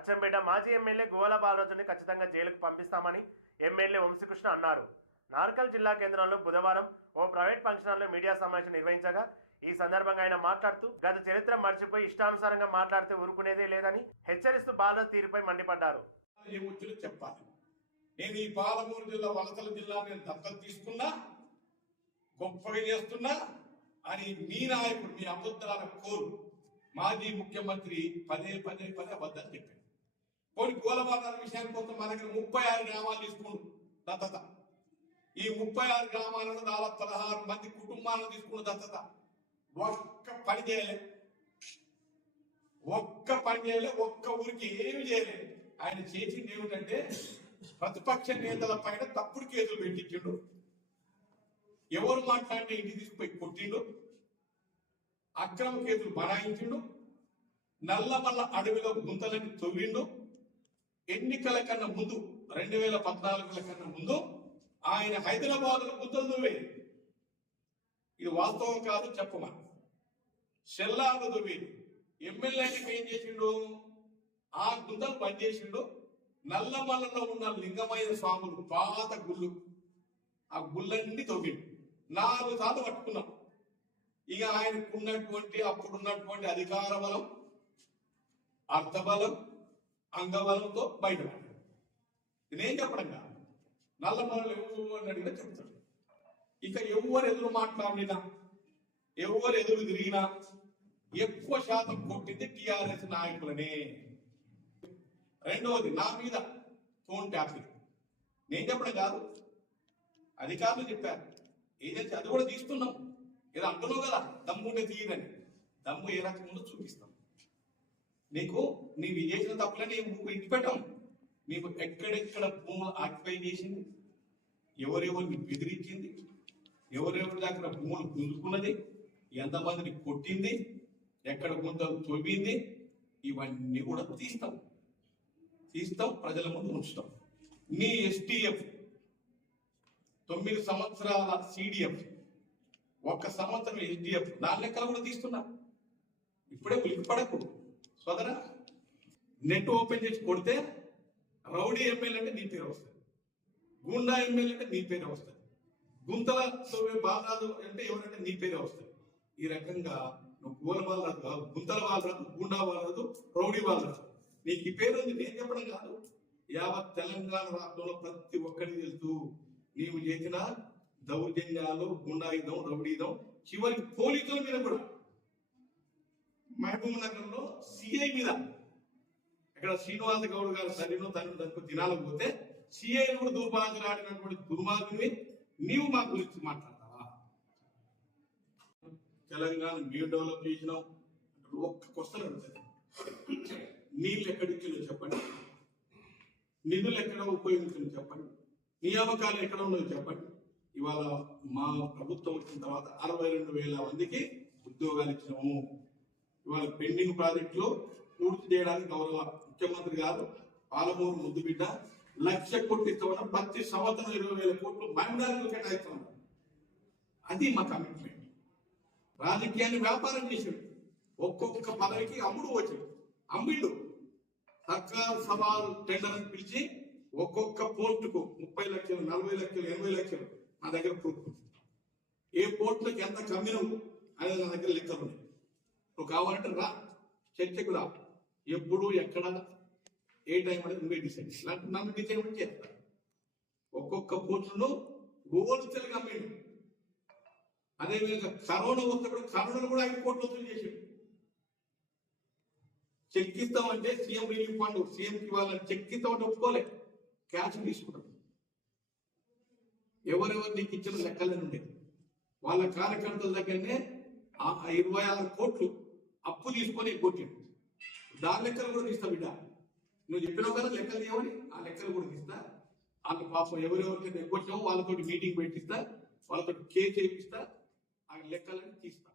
అచ్చంపేట మాజీ ఎమ్మెల్యే గోవాల బాలరాజుని ఖచ్చితంగా జైలుకు పంపిస్తామని ఎమ్మెల్యే వంశీకృష్ణ అన్నారు. నార్కల్ జిల్లా కేంద్రంలో బుధవారం ఓ ప్రైవేట్ ఫంక్షన్ మీడియా సమావేశం నిర్వహించగా ఈ సందర్భంగా ఆయన మాట్లాడుతూ గత చరిత్ర మర్చిపోయి ఇష్టానుసారంగా మాట్లాడితే ఊరుకునేదే లేదని హెచ్చరిస్తూ బాలరాజు తీరుపై మండిపడ్డారు. చెప్పాలి? నేను ఈ పాలమూరు జిల్లా వలసల జిల్లా నేను దత్తత తీసుకున్నా గొప్పగా చేస్తున్నా అని మీ నాయకుడు మీ అబద్ధాల కోరు. మాజీ ముఖ్యమంత్రి పదే పదే పదే అబద్ధాలు చెప్పాడు. పోనీ గోలబాదాల విషయానికి వస్తే మా దగ్గర ముప్పై ఆరు గ్రామాలు తీసుకున్నాడు దత్తత. ఈ ముప్పై ఆరు గ్రామాలను దాదాపు పదహారు మంది కుటుంబాలను తీసుకున్న దత్తత. ఒక్క పని చేయలే. ఒక్క పని చేయలే ఒక్క ఊరికి ఏమి చేయలేదు ఆయన చేసింది ఏమిటంటే ప్రతిపక్ష నేతల పైన తప్పుడు కేసులు పెట్టించిండు. ఎవరు మాట్లాడితే ఇంటికి తీసుకుపోయి కొట్టిండు. అక్రమ కేసులు బనాయించిండు. నల్లమల్ల అడవిలో గుంతలని తొవ్విండు ఎన్నికల కన్నా ముందు రెండు వేల పద్నాలుగుల కన్నా ముందు ఆయన హైదరాబాద్లో గుంతలు దువ్వే. ఇది వాస్తవం కాదు చెప్పమా షెల్లాను దువ్వేది ఎమ్మెల్యేకి ఏం చేసిండు? ఆ గుంతలు పనిచేసిండు నల్లమల్లలో ఉన్న లింగమైన స్వాములు పాత గుళ్ళు. ఆ గుళ్ళన్నీ తవ్విండు నాలుగు సార్లు పట్టుకున్నాం. ఇక ఆయనకు ఉన్నటువంటి అప్పుడున్నటువంటి అధికార బలం అర్థబలం అంగబలంతో బయటపడ్డాడు. నేనేం చెప్పడం కాదు నల్లమల్లలో ఎవరు అడిగినా చెప్తాడు. ఇక ఎవరు ఎదురు మాట్లాడినా ఎవరు ఎదురు తిరిగినా ఎక్కువ శాతం కొట్టింది టిఆర్ఎస్ నాయకులనే. రెండవది నా మీద ఫోన్ ట్యాపింగ్ నేను చెప్పడం కాదు. అధికారులు చెప్పారు. ఏజెన్సీ అది కూడా తీస్తున్నాం. ఏదో అంటున్నావు కదా? దమ్ముండే తీయదని దమ్ము ఏ రకం ఉందో చూపిస్తాం. నీకు నీవు చేసిన తప్పులని నువ్వు ఇంటి నీకు ఎక్కడెక్కడ భూములు ఆక్యుపై చేసింది? ఎవరెవరిని బెదిరించింది? ఎవరెవరి దగ్గర భూములు గుంజుకున్నది? ఎంతమందిని కొట్టింది? ఎక్కడ గుంతలు తొవ్వింది? ఇవన్నీ కూడా తీస్తాం. తీస్తాం ప్రజల ముందు ఉంచుతాం. నీ ఎస్టీఎఫ్ తొమ్మిది సంవత్సరాల సిడిఎఫ్ ఒక్క సంవత్సరం ఎస్డిఎఫ్ దాని లెక్కలు కూడా తీస్తున్నా. ఇప్పుడే ఉలికి పడకు సోదరా నెట్ ఓపెన్ చేసి కొడితే రౌడీ ఎమ్మెల్యే అంటే నీ పేరు వస్తుంది. గుండా ఎమ్మెల్యే అంటే నీ పేరే వస్తుంది. గుంతల బాలరాజు అంటే ఎవరంటే నీ పేరే వస్తుంది. ఈ రకంగా నువ్వు గోల బాలరాజు కాదు గుంతల బాలరాజు గుండా బాలరాజు రౌడీ బాలరాజు. నీకు ఈ పేరు ఉంది నేను చెప్పడం కాదు. యావత్ తెలంగాణ రాష్ట్రంలో ప్రతి ఒక్కరికి తెలుసు. నీవు చేసిన దౌర్జన్యాలు గుండాయుధం రౌడీదం చివరికి పోలీసుల మీద కూడా. మహబూబ్ నగర్లో సిఐ మీద. ఇక్కడ శ్రీనివాస గౌడ్ గారు సరిలో తను తనకు దినాలకు పోతే సిఐ కూడా దుర్భాషలాడినటువంటి దుర్మార్గుని నీవు మా గురించి మాట్లాడతావా? తెలంగాణ మేము డెవలప్ చేసినాం ఒక్క క్వశ్చన్ అడుగుతుంది నీళ్ళు ఎక్కడిచ్చినో చెప్పండి. నిధులు ఎక్కడ ఉపయోగించిన చెప్పండి. నియామకాలు ఎక్కడ ఉన్నాయో చెప్పండి. ఇవాళ మా ప్రభుత్వం వచ్చిన తర్వాత అరవై రెండు వేల మందికి ఉద్యోగాలు ఇచ్చినాము. ఇవాళ పెండింగ్ ప్రాజెక్టులు పూర్తి చేయడానికి గౌరవ ముఖ్యమంత్రి గారు పాలమూరు ముద్దుబిడ్డ లక్ష కోట్లు ఇస్తామన్న ప్రతి సంవత్సరం ఇరవై వేల కోట్లు మైనారిటీలు కేటాయిస్తున్నాం. అది మా కమిట్మెంట్ రాజకీయాన్ని వ్యాపారం చేసాడు ఒక్కొక్క పదవికి అమ్ముడు వచ్చాడు. అమ్మిండు. సర్కార్ సవాల్ టెండర్ అని పిలిచి ఒక్కొక్క పోస్టుకు ముప్పై లక్షలు నలభై లక్షలు ఎనభై లక్షలు నా దగ్గర ప్రూఫ్ ఏ పోస్టులకు ఎంత కమ్మినవు అనేది నా దగ్గర లెక్కలు ఉన్నాయి. నువ్వు కావాలంటే రా. చర్చకు రా. ఎప్పుడు ఎక్కడ ఏ టైం అనేది నువ్వే డిసైడ్ ఇలాంటి నన్ను డిసైడ్ చేస్తా ఒక్కొక్క పోస్టును హోల్సేల్గా అమ్మిండు అదేవిధంగా కరోనా వస్తే కూడా కూడా ఐదు కోట్లు వసూలు చేశాడు చెక్ ఇస్తామంటే సీఎం రిలీఫ్ ఫండ్ సీఎం కి వాళ్ళని చెక్ ఇస్తామంటే ఒప్పుకోలే. క్యాష్ తీసుకుంటాం. ఎవరెవరు నీకు ఇచ్చిన లెక్కలనే ఉండేది వాళ్ళ కార్యకర్తల దగ్గరనే ఆ ఇరవై ఆరు కోట్లు అప్పు తీసుకొని కొట్టిండు. దాని లెక్కలు కూడా తీస్తా బిడ్డ. నువ్వు చెప్పినావు కదా లెక్కలు తీయమని ఆ లెక్కలు కూడా తీస్తా. వాళ్ళ పాపం ఎవరెవరికి ఎగ్గొచ్చామో వాళ్ళతో మీటింగ్ పెట్టిస్తా వాళ్ళతో కేసు చేపిస్తా ఆ లెక్కలని తీస్తా.